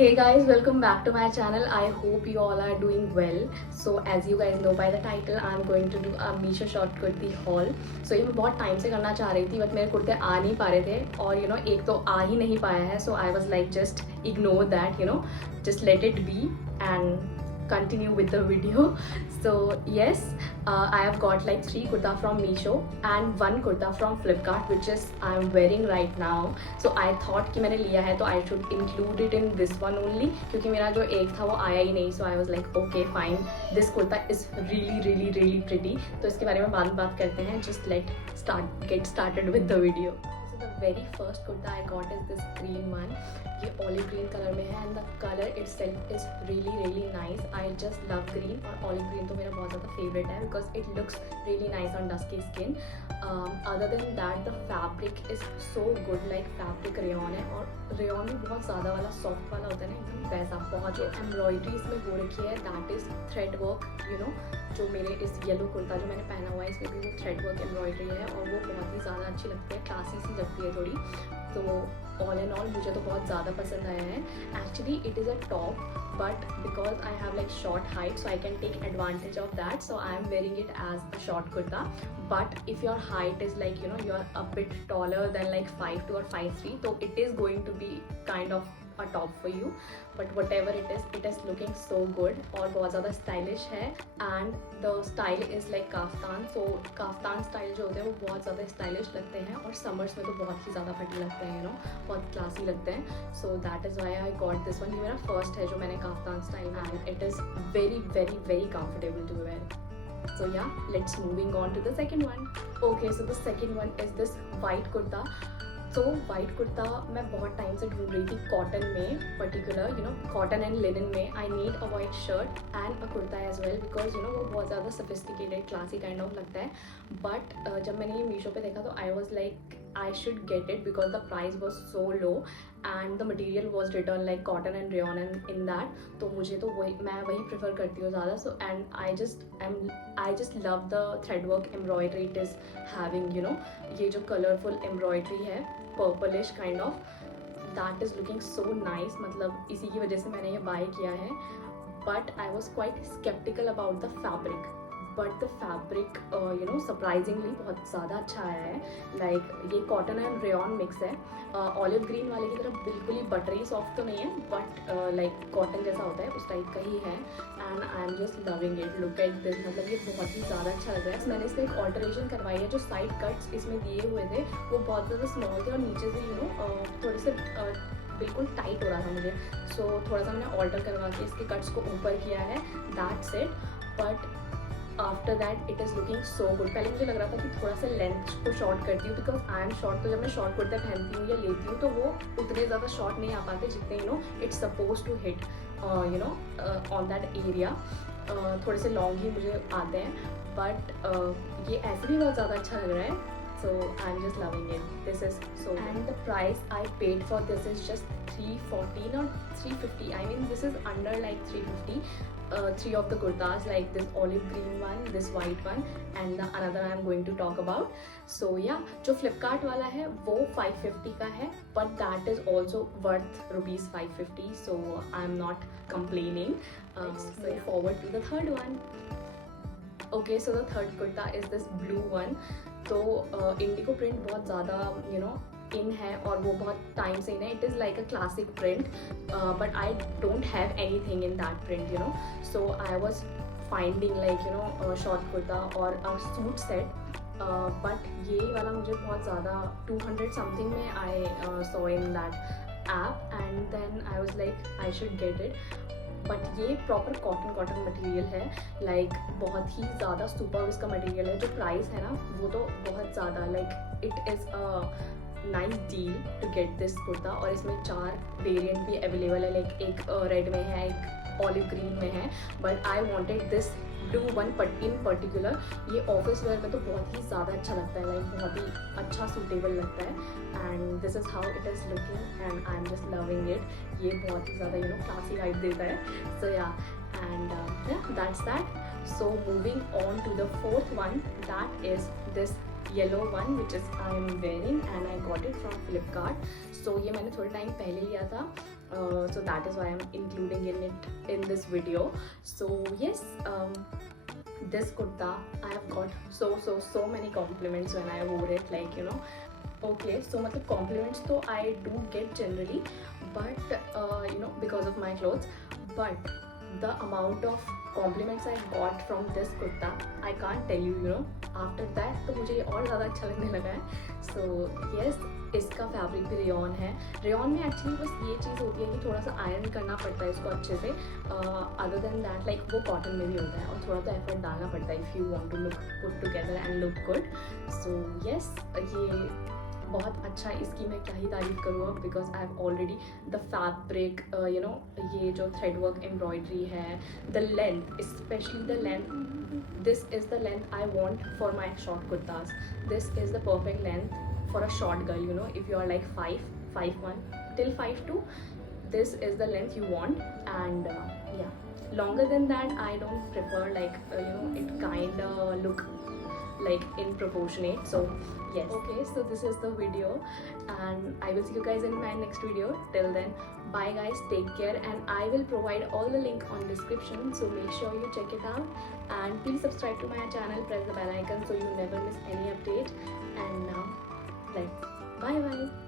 Hey guys, welcome back to my channel. I hope you all are doing well. So as you guys know by the title, I'm going to do a Meesho short kurti haul. So ये मैं बहुत टाइम से करना चाह रही थी, बट मेरे कुर्ते आ नहीं पा रहे थे और एक तो आ ही नहीं पाया है. So I was like just ignore that, just let it be and continue with the video. So yes, I have got like 3 kurta from Meesho and 1 kurta from Flipkart, which is I'm wearing right now. So I thought कि मैंने लिया है तो I should include it in this one only, क्योंकि मेरा जो एक था वो आया ही नहीं. So I was like okay fine, this kurta is really pretty. तो इसके बारे में बाद में बात करते हैं. Just get started with the video. So the very first kurta I got is this green one. ये ऑलिव ग्रीन कलर में है and the colour itself is really nice. I just love green और olive green तो मेरा बहुत ज़्यादा फेवरेट है because it looks really nice on dusky skin. Other than that the fabric is so good. Like fabric rayon है और रेयॉन भी बहुत ज़्यादा वाला सॉफ्ट वाला होता है ना, एकदम वैसा. बहुत जो एम्ब्रॉयडरी इसमें हो रखी है दैट इज़ थ्रेड वर्क. जो मेरे इस येलो कुर्ता जो मैंने पहना हुआ है इसमें भी वो थ्रेड वर्क एम्ब्रॉयडरी है और वो बहुत ही ज़्यादा अच्छी लगती है, क्लासी सी लगती है थोड़ी. तो ऑल इन ऑल मुझे तो बहुत ज़्यादा पसंद आया है. Actually it is a top but because I have like short height so I can take advantage of that. So I am wearing it as a short kurta. But if your height is like you are a bit taller then like 5'2" or 5'3", तो it is going to be kind of a top for you. But whatever it is looking so good और बहुत ज़्यादा stylish है. And the style is like kaftan. So kaftan style जो होते हैं वो बहुत ज़्यादा stylish लगते हैं और summers में तो बहुत ही ज़्यादा फटी लगते हैं, बहुत classy लगते हैं. So that is why I got this one. ये मेरा first है जो मैंने काफ्तान स्टाइल में, and it is very comfortable to wear. So yeah, let's moving on to the second one. Okay, so the second one is this white kurta. तो वाइट कुर्ता मैं बहुत टाइम से ढूंढ रही थी कॉटन में, पर्टिकुलर कॉटन एंड लिनन में. I need a white shirt and a kurta as well because वो बहुत ज़्यादा सोफिस्टिकेटेड क्लासी काइंड ऑफ लगता है. बट जब मैंने ये मीशो पे देखा तो आई was like I should get it because the price was so low and the material was return like cotton and rayon and in that. तो मुझे तो मैं वही प्रेफर करती हूँ ज़्यादा. So and I just love the thread work embroidery it is having. ये जो कलरफुल एम्ब्रॉयडरी है purplish kind of, that is looking so nice. मतलब इसी की वजह से मैंने ये बाय किया है. But I was quite sceptical about the fabric, but the fabric surprisingly बहुत ज़्यादा अच्छा आया है. लाइक ये कॉटन एंड रेयॉन मिक्स है. ऑलिव ग्रीन वाले की तरफ बिल्कुल ही बटरी सॉफ्ट तो नहीं है बट लाइक कॉटन जैसा होता है उस टाइप का ही है. And I am just loving it. Look at this. मतलब ये बहुत ही ज़्यादा अच्छा लग रहा है. मैंने इसमें एक ऑल्टरेशन करवाई है. जो साइड कट्स इसमें दिए हुए थे वो बहुत ज़्यादा स्मॉल थे और नीचे से थोड़े से बिल्कुल टाइट हो रहा था मुझे. सो थोड़ा सा मैंने ऑल्टर करवा के इसके कट्स को ऊपर किया है. That's it. But after that it is looking so good. पहले मुझे लग रहा था कि थोड़ा सा लेंथ को शॉर्ट करती हूँ बिकॉज आई एम शॉर्ट. तो जब मैं शॉर्ट कुर्ते पहनती हूँ या लेती हूँ तो वो उतने ज़्यादा शॉर्ट नहीं आ पाते जितने it's suppose to hit on that area. थोड़े से लॉन्ग ही मुझे आते हैं. बट ये ऐसे भी बहुत ज़्यादा अच्छा लग रहा है. So I'm just loving it. This is so good. And the price I paid for this is just 314 or 350. I mean this is under like 350. 3 of the kurtas, like this olive green one, this white one and the another I am going to talk about. So yeah, जो Flipkart वाला है वो 550 का है but that is also worth rupees 550. So I'm not complaining. Let's move forward to the third one. Okay, so the third kurta is this blue one. तो Indigo print बहुत ज़्यादा इन है और वो बहुत टाइम से इन है. It is like a classic print but I don't have any thing in that print. So I was finding like short kurta और अ सूट सेट. बट ये वाला मुझे बहुत ज़्यादा 200 समथिंग में I saw in that app and then I was like I should get it. But ये proper cotton material है. Like बहुत ही ज़्यादा सुपर इसका मटेरियल है. जो प्राइस है ना वो तो बहुत ज़्यादा like it is a nice deal to get this kurta. और इसमें 4 वेरिएंट भी अवेलेबल है. लाइक एक रेड में है, एक ऑलिव ग्रीन में है. But I wanted this blue one in particular. ये ऑफिस वेयर में तो बहुत ही ज़्यादा अच्छा लगता है. लाइक बहुत ही अच्छा सूटेबल लगता है. And this is how it is looking and I am just loving it. ये बहुत ही ज़्यादा क्लासी वाइब देता है. So yeah and that's that. So moving on to the fourth one, that is this yellow one which is I am wearing and I got it from Flipkart. So ये मैंने थोड़े टाइम पहले लिया था so that is why I'm including it in this video. So yes, this kurta, I have got so many compliments when I wore it, like you know. Okay, so मतलब compliments तो I do get generally, but you know, because of my clothes, but the amount of compliments I got from this kurta, I can't tell you, you know. After that तो मुझे ये और ज़्यादा अच्छा लगने लगा है. So yes, इसका फैब्रिक भी रेयॉन है. रेयॉन में एक्चुअली बस ये चीज़ होती है कि थोड़ा सा आयरन करना पड़ता है इसको अच्छे से. अदर देन दैट लाइक वो कॉटन में भी होता है और थोड़ा तो एफर्ट डालना पड़ता है if you want to look put together and look good. So yes, ये बहुत अच्छा, इसकी मैं क्या ही तारीफ करूँ अब, because I have already the fabric, you know, ये जो थ्रेड वर्क एम्ब्रॉयडरी है, the length, specially the length, this is the length I want for my short kurtas. This is the perfect length for a short girl, you know, if you are like 5'1" till 5'2", this is the length you want. And yeah, longer than that I don't prefer, like you know, it kind of look like in proportionate. So yes, okay, so this is the video and I will see you guys in my next video. Till then, bye guys, take care, and I will provide all the link on description, so make sure you check it out, and please subscribe to my channel, press the bell icon so you never miss any update. And now, like, bye bye.